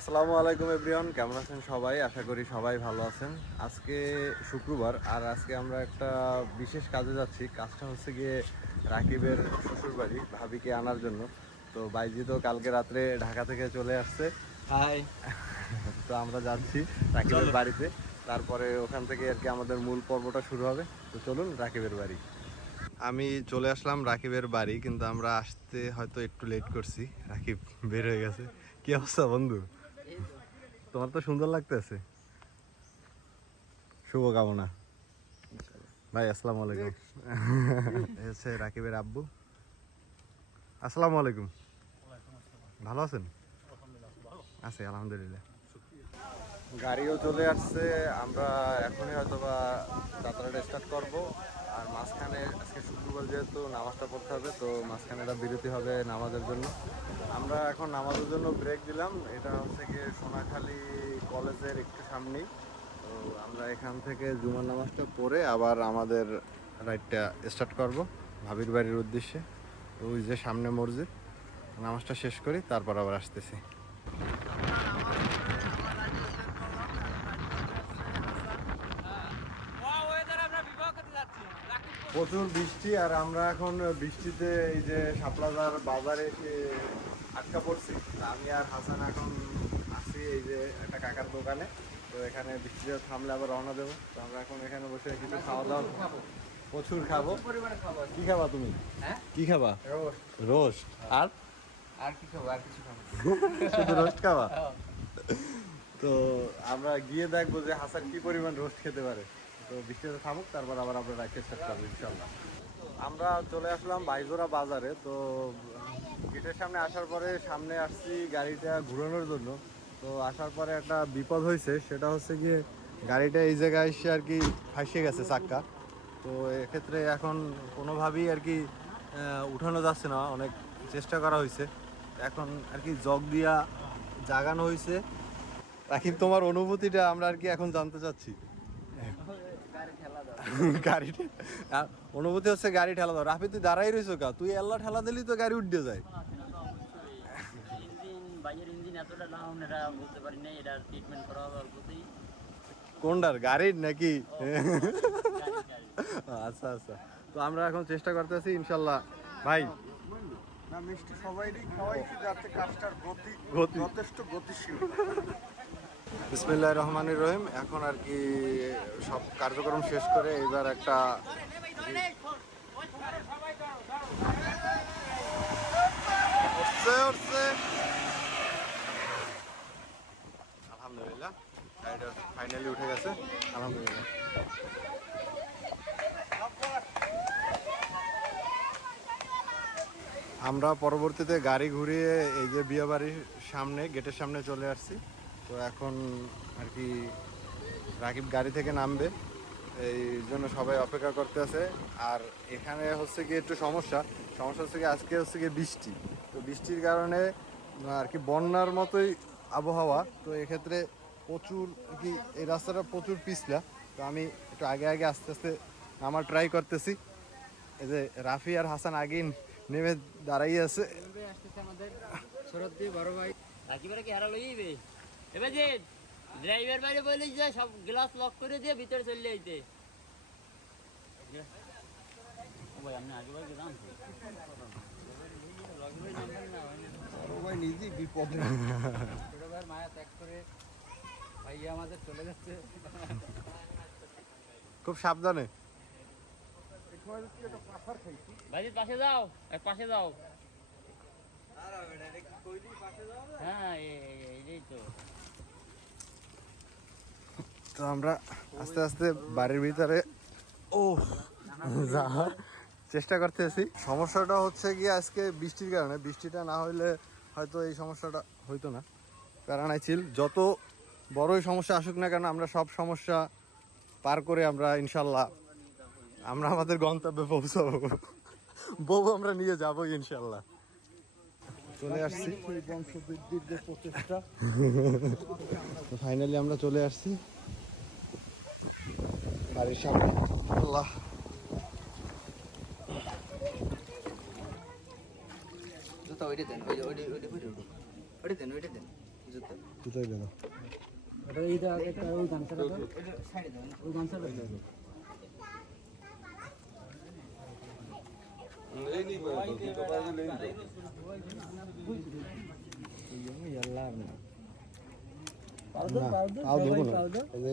আসসালামু আলাইকুম এভরিওয়ান, কেমন আছেন সবাই? আশা করি সবাই ভালো আছেন। আজকে শুক্রবার আর আজকে আমরা একটা বিশেষ কাজে যাচ্ছি। কাজটা হচ্ছে গিয়ে রাকিবের শ্বশুর বাড়ি ভাবিকে আনার জন্য। তো বাইজি তো কালকে রাত্রে ঢাকা থেকে চলে আসছে। হাই। তো আমরা যাচ্ছি রাকিবের বাড়িতে, তারপরে ওখান থেকে আর কি আমাদের মূল পর্বটা শুরু হবে। তো চলুন রাকিবের বাড়ি। আমি চলে আসলাম রাকিবের বাড়ি, কিন্তু আমরা আসতে হয়তো একটু লেট করছি। রাকিব বের হয়ে গেছে। কি অবস্থা বন্ধু? তোমার তো সুন্দর লাগতেছে। শুভকামনা ভাই। আসসালামু আলাইকুম। হচ্ছে রাকিবের আব্বু। আসসালামু আলাইকুম। ভালো আছেন? আছি আলহামদুলিল্লাহ। গাড়িও চলে আসছে। আমরা এখনই হয়তো বা যাত্রাটা স্টার্ট করব। আর মাঝখানে আজকে শুক্রবার যেহেতু নামাজটা পড়তে হবে, তো মাঝখানে একটা বিরতি হবে নামাজের জন্য। আমরা এখন নামাজের জন্য ব্রেক দিলাম। এটা হচ্ছে গিয়ে সোনাখালী কলেজের একটু সামনেই। তো আমরা এখান থেকে জুমার নামাজটা পড়ে আবার আমাদের রাইডটা স্টার্ট করব ভাবির বাড়ির উদ্দেশ্যে। ওই যে সামনে মসজিদ, নামাজটা শেষ করি তারপর আবার আসতেছি। প্রচুর বৃষ্টি, আর আমরা এখন বৃষ্টিতে এই যে শাপলাদার বাজারে এসে আটকা পড়ছি। আমি আর হাসান এখন আছি এই যে একটা কাকার দোকানে। তো এখানে বৃষ্টিতে থামলে আবার রওনা দেবো। তো আমরা এখন এখানে বসে কিছু খাওয়া দাওয়া প্রচুর খাবো। কি খাবা তুমি? হ্যাঁ, কি খাবা? রোস্ট। রোস্ট? আর আর কি খাবো? আর কিছু খাবো? শুধু রোস্ট খাবা? তো আমরা গিয়ে দেখবো যে হাসান কি পরিমাণ রোস্ট খেতে পারে। তো বৃষ্টিতে থামুক, তারপর আবার আমরা রাখতে চেষ্টা করবো ইনশাল্লাহ। আমরা চলে আসলাম বাইজোরা বাজারে। তো গেটের সামনে আসার পরে সামনে আসছি গাড়িটা ঘুরানোর জন্য। তো আসার পরে একটা বিপদ হয়েছে, সেটা হচ্ছে গিয়ে গাড়িটা এই জায়গায় এসে আর কি ফাঁসিয়ে গেছে চাক্কা। তো এক্ষেত্রে এখন কোনোভাবেই আর কি উঠানো যাচ্ছে না। অনেক চেষ্টা করা হয়েছে, এখন আর কি জগ দিয়া জাগানো হয়েছে। রাকিব, তোমার অনুভূতিটা আমরা আর কি এখন জানতে চাচ্ছি। গাড়িটা অনুভূতি হচ্ছে গাড়ি ঠেলা দাও। রাফি তুই দাঁড়াই রয়েছো কা? তুই এল্লা ঠেলা দিলি তো গাড়ি উঠে যায়। কোনটার, গাড়ির নাকি? আচ্ছা আচ্ছা। তো আমরা এখন চেষ্টা করতেছি ইনশাল্লাহ ভাই। না, মিষ্টি সবাইরই খাওয়াইছি যাতে কাজটার গতি যথেষ্ট গতিশীল। বিসমিল্লাহির রহমানির রহিম। এখন আর কি সব কার্যক্রম শেষ করে এবার একটা উঠছে। আলহামদুলিল্লাহ, গাড়িটা ফাইনালি উঠে গেছে আলহামদুলিল্লাহ। আমরা পরবর্তীতে গাড়ি ঘুরিয়ে এই যে বিয়ে বাড়ির সামনে গেটের সামনে চলে আসছি। তো এখন আর কি রাকিব গাড়ি থেকে নামবে, এই জন্য সবাই অপেক্ষা করতে আছে। আর এখানে হচ্ছে কি একটু সমস্যা হচ্ছে কি আজকে হচ্ছে কি বৃষ্টি। তো বৃষ্টির কারণে আর কি বন্যার মতোই আবহাওয়া। তো এক্ষেত্রে প্রচুর কি এই রাস্তাটা প্রচুর পিছলা। তো আমি একটু আগে আগে আস্তে আস্তে নামার ট্রাই করতেছি। এই যে রাফি আর হাসান আগে নেমে দাঁড়াই আছে। আমাদের সরদ্দি বড় ভাই রাকিবের কি হারা লইবে? এবার যে ড্রাইভার বাইরে বলে যে সব গ্লাস লক করে দিয়ে ভিতরে চলে যাইতে। ভাই আমি আগে ভাই গেলাম। বড় ভাই নিজেই বিপদে। ছোট ভাইয়ের মায়া ত্যাগ করে ভাইয়া আমাদের চলে যাচ্ছে। খুব সাবধানে। ভাই পাশে যাও, এক পাশে যাও। হ্যাঁ, এই তো। তো আমরা আস্তে আস্তে বাড়ির ভিতরে যাওয়ার চেষ্টা করতেছি। সমস্যাটা হচ্ছে কি আজকে বৃষ্টির কারণে, বৃষ্টিটা না হইলে হয়তো এই সমস্যাটা হইতো না। প্যারানাইছিল যত বড়ই সমস্যা আসুক না কেন, আমরা সব সমস্যা পার করে আমরা ইনশাল্লাহ আমরা আমাদের গন্তব্যে পৌঁছাবো। বউ আমরা নিয়ে যাবো ইনশাল্লাহ। চলে আসছি বংশবৃদ্ধির যে প্রচেষ্টা, ফাইনালি আমরা চলে আসছি বাড়ির সামনে। আল্লাহ, ওইটা দেন, ওইটা দেন। কোথায় গেল?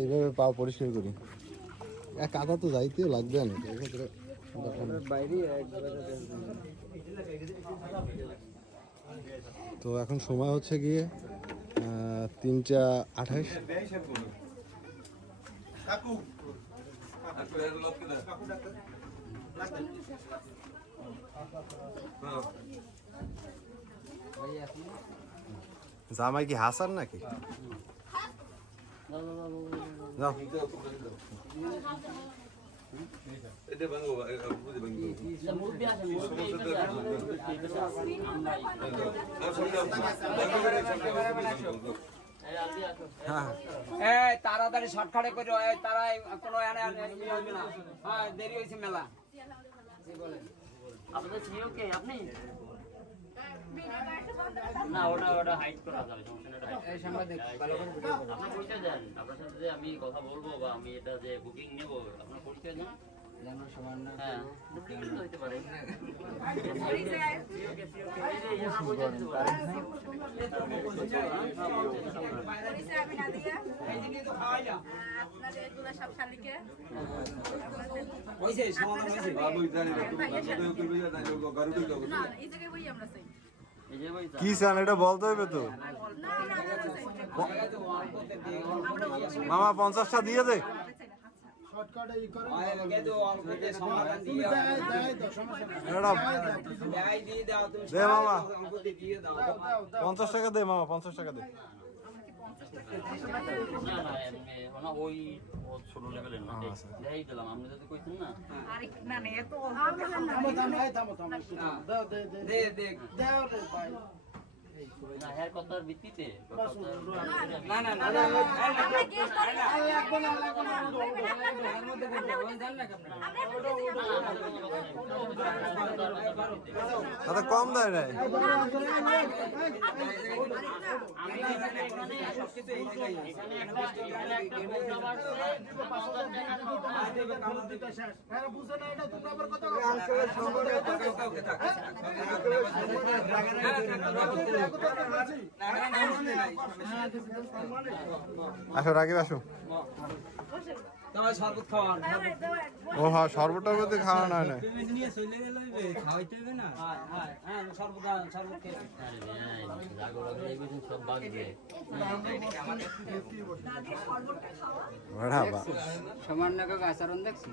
এইভাবে পাও পরিষ্কার করি। কাদা তো যাইতেও লাগবে না এক্ষেত্রে। তো এখন সময় হচ্ছে গিয়ে 3:28। জামাই কি হাসান নাকি? যাও। তাড়াতাড়ি শর্টকাটে করে তারা কোনো দেরি হয়েছে মেলা। আপনাদের সিও কে আপনি? না ওটা হাইড করা যাবে, সমস্যা নেই। আপনার পরিচয় দেন, আপনার সাথে যে আমি কথা বলবো বা আমি এটা যে বুকিং নেব, আপনার পরিচয় দেন। হ্যাঁ ডুপ্লিকেট হইতে পারে। কি চান এটা বলতে হবে তো। মামা 50টা দিয়ে দে। দে মামা 50 টাকা দে, মামা 50 টাকা দে। না ওই ছোট লেভেলের না, দেখাই দিলাম আপনি যদি কইছেন না। না এর কথার ভিত্তিতে দাদা কম দেয় নাই। আসো রাকিব আসো। ও হ্যাঁ শরবতটার মধ্যে খাওয়া না না সামান্য আচরণ দেখছি।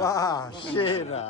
বাহ সেরা।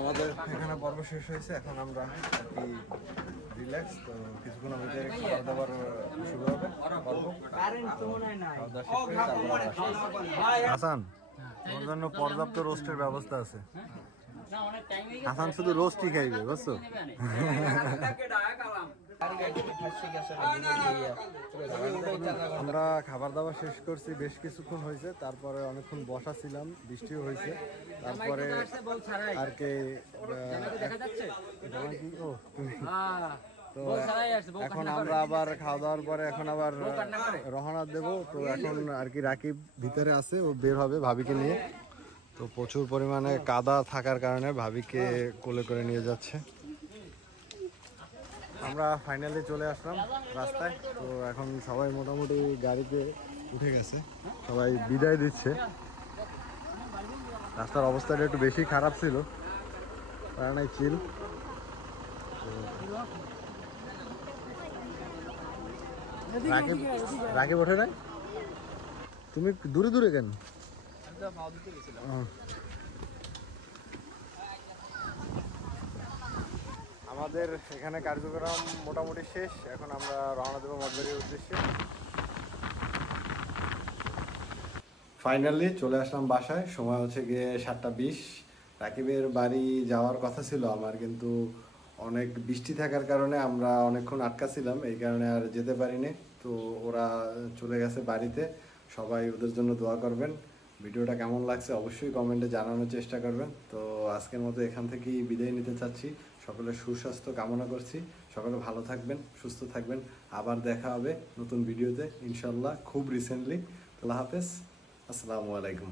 আমাদের এখানে পর্ব শেষ হয়েছে, এখন আমরা রিল্যাক্স। তো কিছুক্ষণ আমাদের খাওয়া দাওয়ার শুরু হবে। হাসান তোমার জন্য পর্যাপ্ত রোস্টের ব্যবস্থা আছে। হাসান শুধু রোস্টই খাইবে বুঝছো। আমরা খাবার দাবার শেষ করছি, বেশ কিছুক্ষণ হয়েছে, তারপরে অনেকক্ষণ বসা ছিলাম, বৃষ্টিও হয়েছে, তারপরে আর কি তো এখন আমরা আবার খাওয়া দাওয়ার পরে এখন আবার রওনা দেব। তো এখন আর কি রাকিব ভিতরে আছে, ও বের হবে ভাবিকে নিয়ে। তো প্রচুর পরিমাণে কাদা থাকার কারণে ভাবিকে কোলে করে নিয়ে যাচ্ছে। আমরা ফাইনালি চলে আসলাম রাস্তায়। তো এখন সবাই মোটামুটি গাড়িতে উঠে গেছে, সবাই বিদায় দিচ্ছে। রাস্তার অবস্থাটা একটু বেশি খারাপ ছিল, কারণ এই চিল। রাকিব ওঠে নাই? তুমি দূরে দূরে কেন? আমাদের এখানে কার্যক্রম মোটামুটি শেষ। এখন আমরা রওনা দেবো মঠবাড়ির উদ্দেশ্যে। ফাইনালি চলে আসলাম বাসায়। সময় হচ্ছে গিয়ে 7:20। রাকিবের বাড়ি যাওয়ার কথা ছিল আমার, কিন্তু অনেক বৃষ্টি থাকার কারণে আমরা অনেকক্ষণ আটকা ছিলাম, এই কারণে আর যেতে পারিনি। তো ওরা চলে গেছে বাড়িতে। সবাই ওদের জন্য দোয়া করবেন। ভিডিওটা কেমন লাগছে অবশ্যই কমেন্টে জানানোর চেষ্টা করবেন। তো আজকের মতো এখান থেকেই বিদায় নিতে চাচ্ছি। সকলের সুস্বাস্থ্য কামনা করছি। সকলে ভালো থাকবেন, সুস্থ থাকবেন। আবার দেখা হবে নতুন ভিডিওতে ইনশাল্লাহ, খুব রিসেন্টলি। আল্লাহ হাফেজ, আসসালামু আলাইকুম।